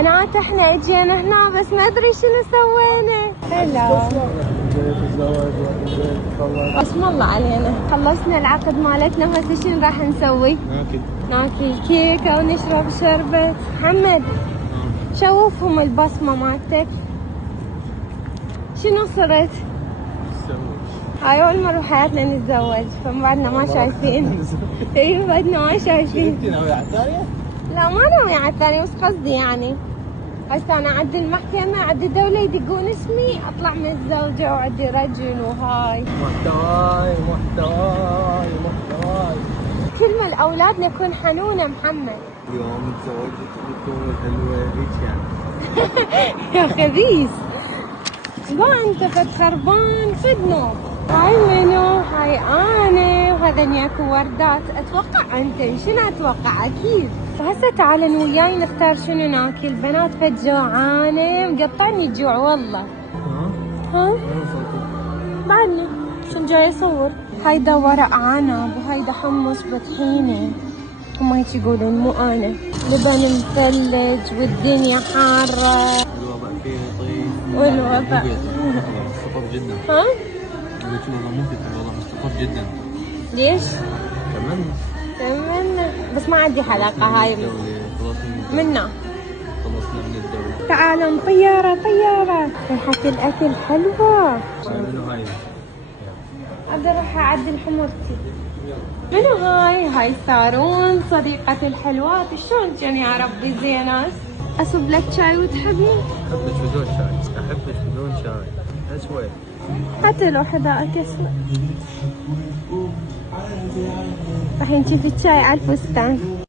بنات احنا اجينا هنا بس ما ادري شنو سوينا. هلا اسم الله علينا. خلصنا العقد مالتنا وهسه شنو راح نسوي؟ ناكل كيكه ونشرب شربت. محمد شوفهم البصمه مالتك. شنو صرت؟ هاي اول مرة بحياتنا نتزوج فبعدنا ما شايفين. اي بعدنا ما شايفين. انت ناوية على الثانية؟ لا ما ناوية على الثانية بس قصدي يعني هسه انا عند المحكمة عند الدولة يدقون اسمي اطلع متزوجة وعندي رجل وهاي. محتواي. كل ما الاولاد نكون حنونة محمد. اليوم تزوجت بتكون حلوة هيك يعني. يا خبيث. ما انت فد خربان فد نوم. هاي منو؟ هاي انا وهذا نياكو وردات. اتوقع انت شنو اتوقع اكيد. هسه تعالن وياي نختار شنو ناكل. بنات فد جوعانة مقطعني الجوع والله. ها؟ بعدني شن جاي اصور. هيدا ورق عنب وهيدا حمص بطحينة. هم هيك يقولون مو انا. لبن مثلج والدنيا حارة. الوضع فيه طيب. والوضع مستقر جدا. ها؟ قلت والله مو فكرة والله مستقر جدا. ليش؟ تمنى بس ما عندي حلقة هاي منا. خلصنا من الدولة. تعالوا طيارة ريحة الأكل حلوة. منو هاي؟ أقدر أروح أعدل حمرتي. منو هاي؟ هاي سارون صديقة الحلوات. شلون كان يا ربي زيناس؟ أصب لك شاي وتحبين؟ أحبك بدون شاي. أحبك بدون شاي. أسود. حتى لو حذائك أسود. الحين شوفي الشاي على الفستان.